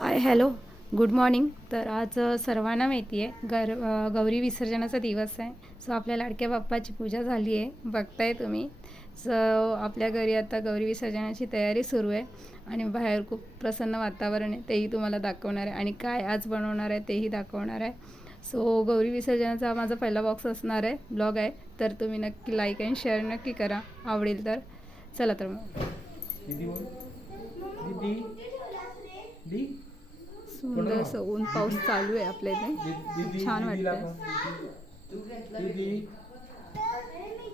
Hi hello good morning तर आज सर्वांना माहिती आहे गर गौरी विसर्जनाचा दिवस आहे. सो आपल्या लाडक्या बाप्पाची पूजा झाली आहे. बघताय तुम्ही. सो आपल्या घरी आता गौरी विसर्जनाची तयारी सुरू आहे. आणि बाहेर खूप प्रसन्न वातावरण आहे. तेही तुम्हाला दाखवणार आहे. आणि काय आज बनवणार आहे तेही दाखवणार आहे. सो गौरी विसर्जनाचा माझा पहिला बॉक्स असणार आहे. ब्लॉग आहे. तर तुम्ही नक्की लाईक आणि शेअर नक्की करा. आवडेल तर. चला तर मग. दीदी. सुंदर असं ऊन पाऊस चालू आहे आपल्या इथे छान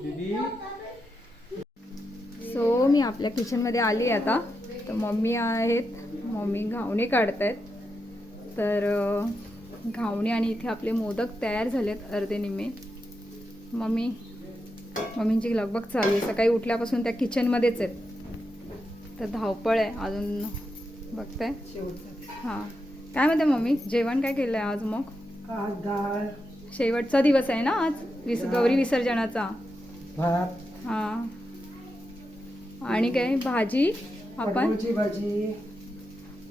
दीदी सो मी आपल्या किचनमध्ये आली आता. तर मम्मी आहेत. मम्मी घावणे काढत आहेत तर घावणे आणि इथे आपले मोदक तयार झालेत अर्धे निम्मे. मम्मी मम्मींची लगबग चालू आहे. सकाळी उठल्यापासून त्या किचनमध्येच आहेत. तर धावपळ आहे. अजून बघताय. हां. काय म्हणते मम्मी? जेवण काय केलं आहे आज मग? आज डाळ शेवटचा दिवस आहे ना आज? विस गौरी विसर्जनाचा. भात. हां. आणि काय? भाजी? आपण? भाजी.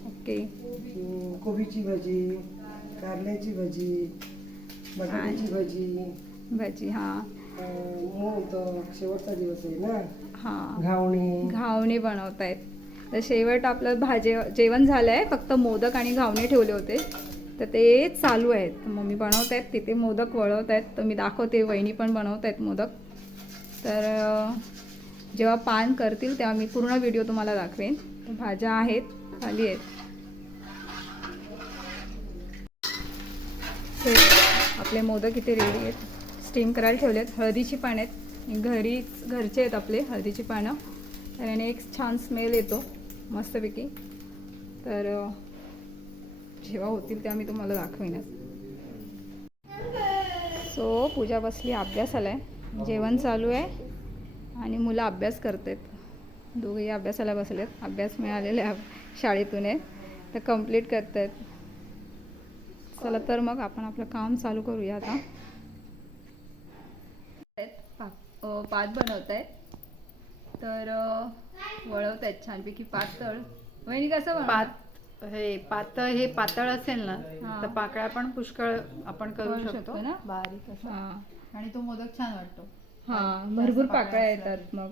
ओके. अं, कोबीची भाजी कारल्याची भाजी बटाट्याची भाजी. भाजी हां. अं, शेवटचा दिवस आहे ना? हां. घावणी. घावणे बनवतायत. तर शेवट आपलं भाजे जेवण झालं आहे फक्त मोदक आणि घावणे ठेवले होते. तर ते चालू आहेत. मम्मी बनवत आहेत तिथे मोदक वळवत आहेत तर मी दाखवते वहिनी पण बनवत आहेत मोदक. तर जेव्हा पान करतील तेव्हा मी पूर्ण व्हिडिओ तुम्हाला दाखवेन. भाज्या आहेत खाली आहेत. आपले मोदक इथे रेडी आहेत. स्टीम करायला ठेवलेत हळदीची पानं आहेत. घरीच घरचे आहेत आपले हळदीची पानं. तर याने एक छान स्मेल येतो. मस्तपैकी. तर जेव्हा होतील तेव्हा मी तुम्हाला दाखवेनच. सो पूजा बसली अभ्यासाला आहे जेवण चालू आहे आणि मुलं अभ्यास करतात. दोघेही अभ्यासाला बसलेत. अभ्यास मिळालेला आहे शाळेतून. आहे तर कंप्लीट करत आहेत चला तर मग आपण आपलं काम चालू करूया आता. पाक पात बनवत आहेत तर अ, वळवत आहेत छानपैकी पातळ वहिनी कसं? पात हे पातळ हे पातळ असेल ना. तर पाकळ्या पण पुष्कळ आपण करू शकतो ना? बारीक हां आणि तो मोदक छान वाटतो हां भरपूर पाकळ्या. येतात मग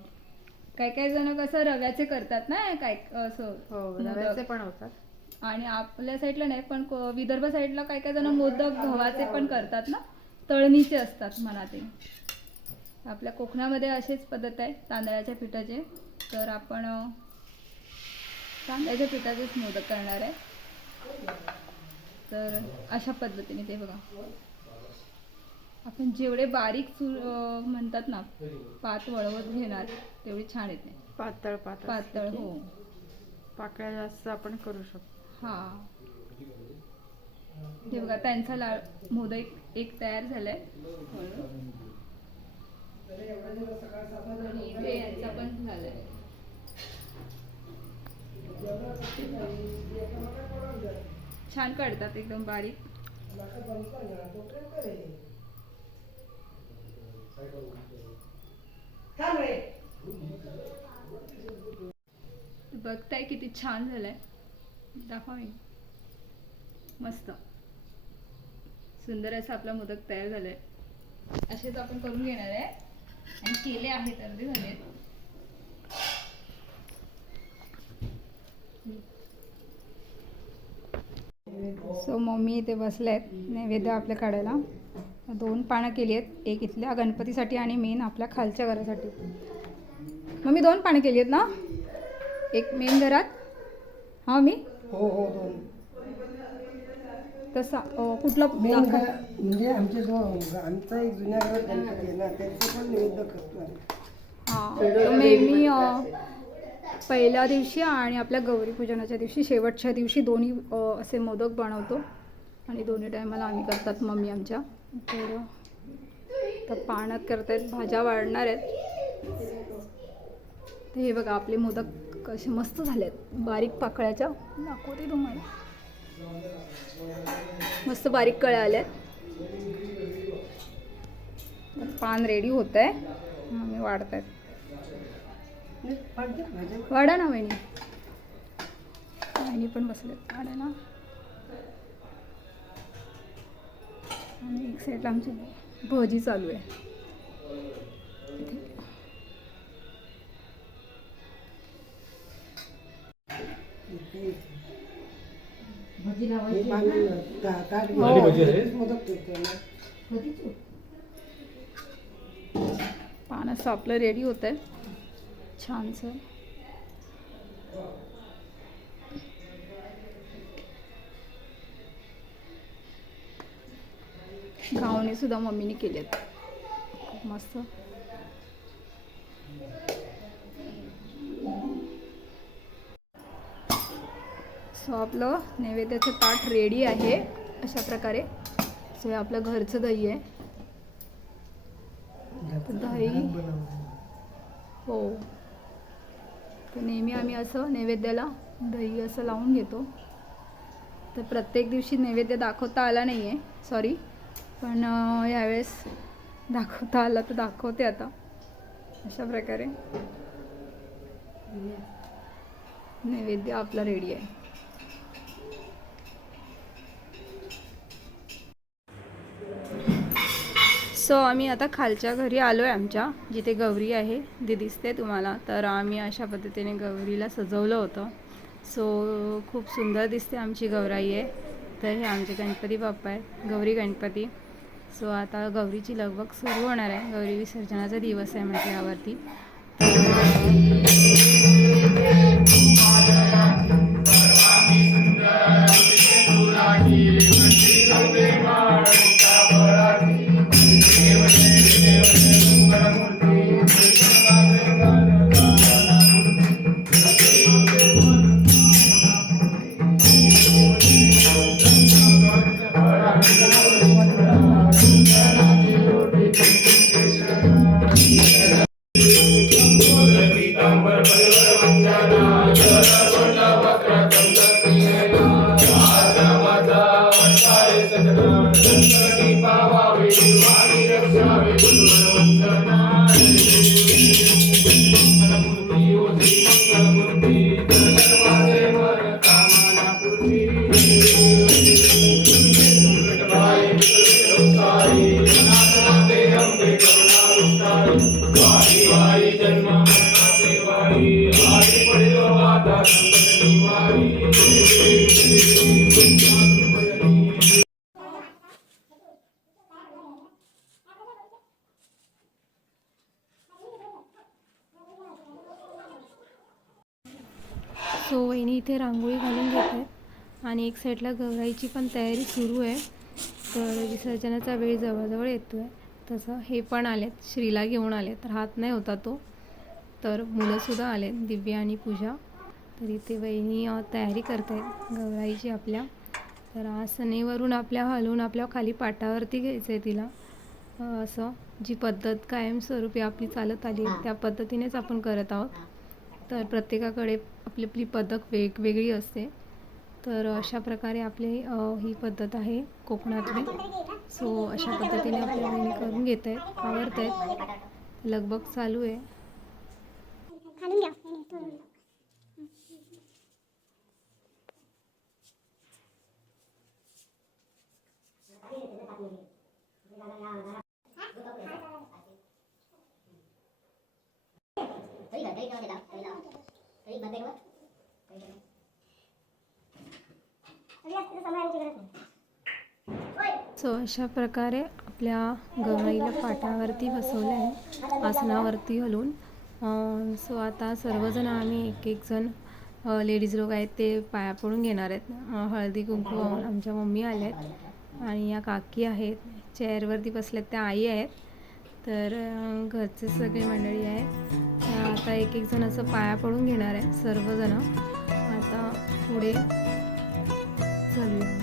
काही काही जण कसं रव्याचे करतात ना काय असं हो. रव्याचे पण होतात आणि आपल्या साईडला नाही पण विदर्भ साईडला काही काही जण मोदक गव्हाचे पण करतात ना तळणीचे असतात म्हणा ते आपल्या कोकणामध्ये अशीच पद्धत आहे तांदळाच्या पिठाचे. तर आपण तांदळाच्या पिठाचेच मोदक करणार आहे. तर अशा पद्धतीने ते बघा. आपण जेवढे बारीक अं, म्हणतात ना पात वळवत घेणार तेवढी छान येते. पातळ पातळ. पातळ हो. पाकळ्या जास्त आपण करू शकतो. हा. हे बघा त्यांचा ला मोदक एक तयार झालाय आणि इथे यांचा पण झालाय छान काढतात एकदम बारीक. बघताय किती छान झालंय. दाखवा मी. मस्त. सुंदर असा आपला मोदक तयार झालाय. असेच आपण करून घेणार आहे. आणि केले आहेत अर्धे झाले सो मम्मी इथे बसल्या आहेत नैवेद्य आपल्या काढायला. दोन पानं केली आहेत एक इथल्या गणपतीसाठी आणि मेन आपल्या खालच्या घरासाठी. मम्मी दोन पानं केली आहेत ना? एक मेन घरात. हां मी? हो हो दोन. तसा कुठला मेन दाखव. घरा म्हणजे आमच्या जो आमचा एक जुन्या घरात गणपती आहे ना त्याचं पण नैवेद्य करतो. हां मी पहिल्या दिवशी आणि आपल्या गौरी पूजनाच्या दिवशी शेवटच्या दिवशी दोन्ही असे मोदक बनवतो. आणि दोन्ही टायमाला आम्ही करतात मम्मी आमच्या. तर तर पाण्यात करतायत भाज्या वाढणार आहेत. तर हे बघा आपले मोदक कसे मस्त झाले आहेत बारीक पाकळ्याच्या. दाखवते तुम्हाला. मस्त बारीक कळ्या आल्या पान रेडी होत आहे आम्ही वाढत आहेत वाढा ना वहिनी. आणि पण बसलेत काढायला आणि एक साईडला आमची भजी चालू आहे. हे हो. ना. पानसं आपलं रेडी होतं आहे छानसं गावणे सुद्धा मम्मीने केलेत. खूप मस्त. सो आपलं नैवेद्याचं ताट रेडी आहे अशा प्रकारे. सो हे आपलं घरचं दही आहे. दही. हो. तर नेहमी आम्ही असं नैवेद्याला दही असं लावून घेतो. तर प्रत्येक दिवशी नैवेद्य दाखवता आला नाही आहे सॉरी पण यावेळेस दाखवता आला तर दाखवते आता. अशा प्रकारे. नैवेद्य आपला रेडी आहे. सो आम्ही आता खालच्या घरी आलो आहे आमच्या जिथे गौरी आहे जी दिसते तुम्हाला. तर आम्ही अशा पद्धतीने गौरीला सजवलं होतं. सो खूप सुंदर दिसते आमची गौराई आहे. तर हे आमचे गणपती बाप्पा आहे गौरी गणपती. सो आता गौरीची लगबग सुरू होणार आहे. गौरी विसर्जनाचा दिवस आहे म्हटल्यावरती. इथे रांगोळी घालून घेत आहेत आणि एक साईडला गौराईची पण तयारी सुरू आहे. तर विसर्जनाचा वेळ जवळजवळ येतो आहे तसं हे पण आलेत. श्रीला घेऊन आले तर हात नाही होता तो. तर मुलंसुद्धा आलेत. दिव्या आणि पूजा. तर इथे वहिनी तयारी करत आहेत गौराईची आपल्या. तर आसनेवरून आपल्या हलवून आपल्या खाली पाटावरती घ्यायचं आहे तिला असं जी पद्धत कायमस्वरूपी आपली चालत आली त्या पद्धतीनेच आपण करत आहोत. तर प्रत्येकाकडे आपली आपली पदक वेगवेगळी असते. तर अशा प्रकारे आपली ही पद्धत आहे कोकणातली. सो अशा पद्धतीने आपल्या बहिणी करून घेत आहेत आवडत आहेत लगबग चालू आहे. सो अशा प्रकारे आपल्या गौराईला पाटावरती बसवलं आहे आसनावरती हलवून. सो आता सर्वजण आम्ही एक एक जण लेडीज लोक आहेत ते पाया पडून घेणार आहेत. हळदी कुंकू आमच्या मम्मी आल्या आहेत आणि या काकी आहेत. चेअरवरती बसल्यात त्या आई आहेत. तर घरचे सगळे मंडळी आहेत. आता एक एक जण असं पाया पडून घेणार आहे सर्वजण. आता पुढे चालूया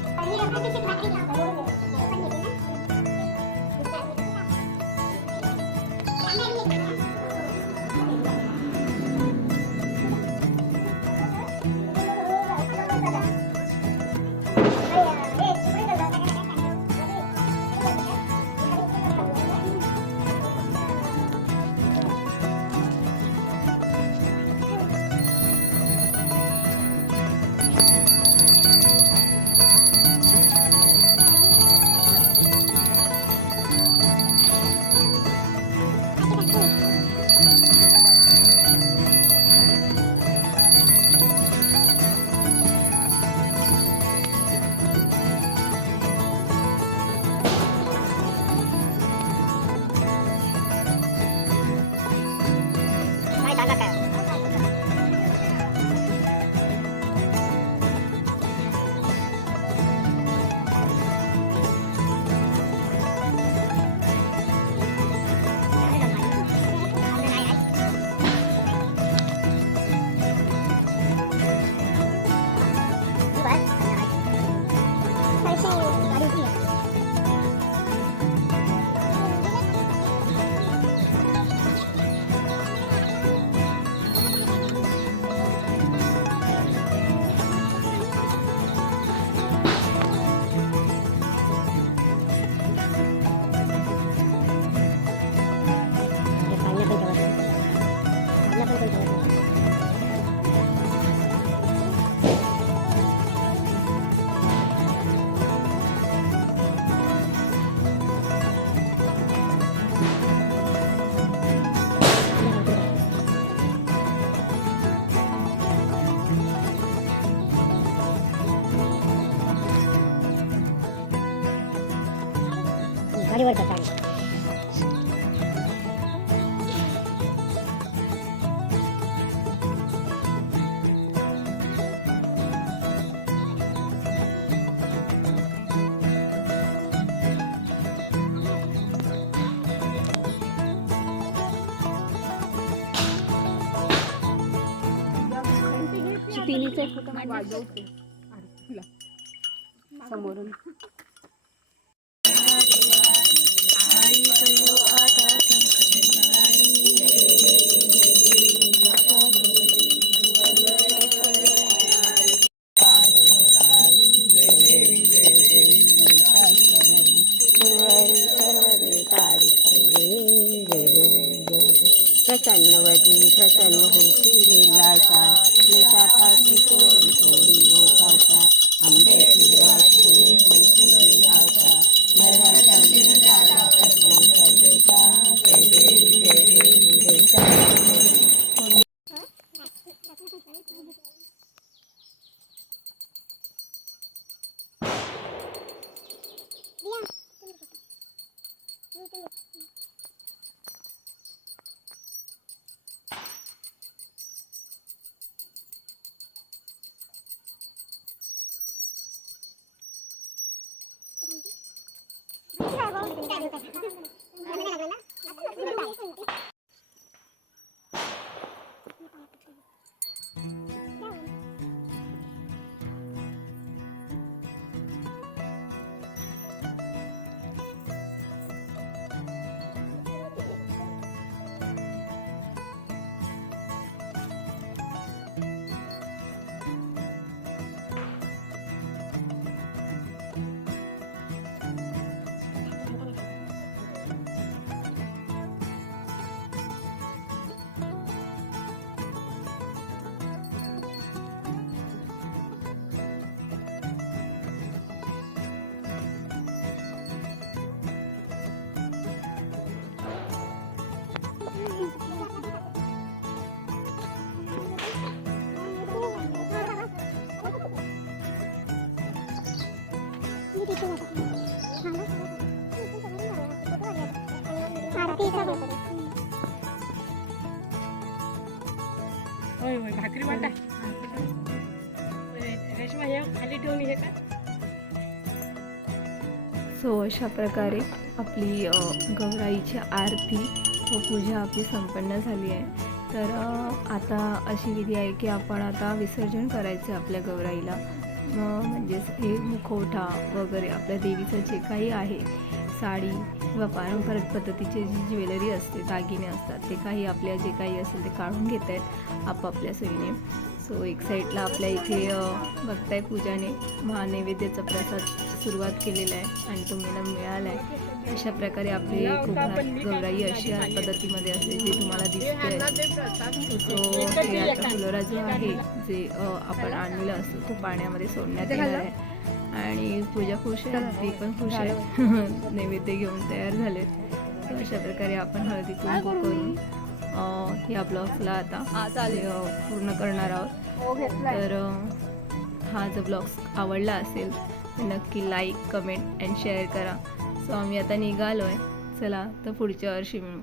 साडीवर कर साडी 안 돼. होय होय भाकरी वाटा. रेशमा हे खाली ठेवून हे का सो अशा प्रकारे आपली गौराईची आरती व पूजा आपली संपन्न झाली आहे. तर आता अशी विधी आहे की आपण आता विसर्जन करायचं आपल्या गौराईला. म्हणजेच हे मुखवटा वगैरे आपल्या देवीचं जे काही आहे साडी किंवा पारंपरिक पद्धतीचे जी ज्वेलरी असते दागिने असतात ते काही आपल्या जे काही असेल ते काढून घेत आहेत आपापल्या सोयीने. सो एक साईडला आपल्या इथे बघताय पूजाने महानैवेद्याचा प्रसाद सुरुवात केलेला आहे आणि तो मला मिळाला आहे अशा प्रकारे आपली कोकणात गौराई अशी पद्धतीमध्ये असते जे तुम्हाला दिसते सो हे आता फुलोरा जो आहे जे आपण आणलेलं असतो तो पाण्यामध्ये सोडण्यात येणार आहे. आणि पूजा खुश आहे ती पण खुश आहे नैवेद्य घेऊन तयार झाले. तर अशा प्रकारे आपण हळदी कुंकू करून अ, या ब्लॉग्सला आता पूर्ण करणार आहोत. तर अ, हा जर ब्लॉग्स आवडला असेल तर नक्की लाईक कमेंट अँड शेअर करा. सो आम्ही आता निघालो आहे चला तर पुढच्या वर्षी मिळू.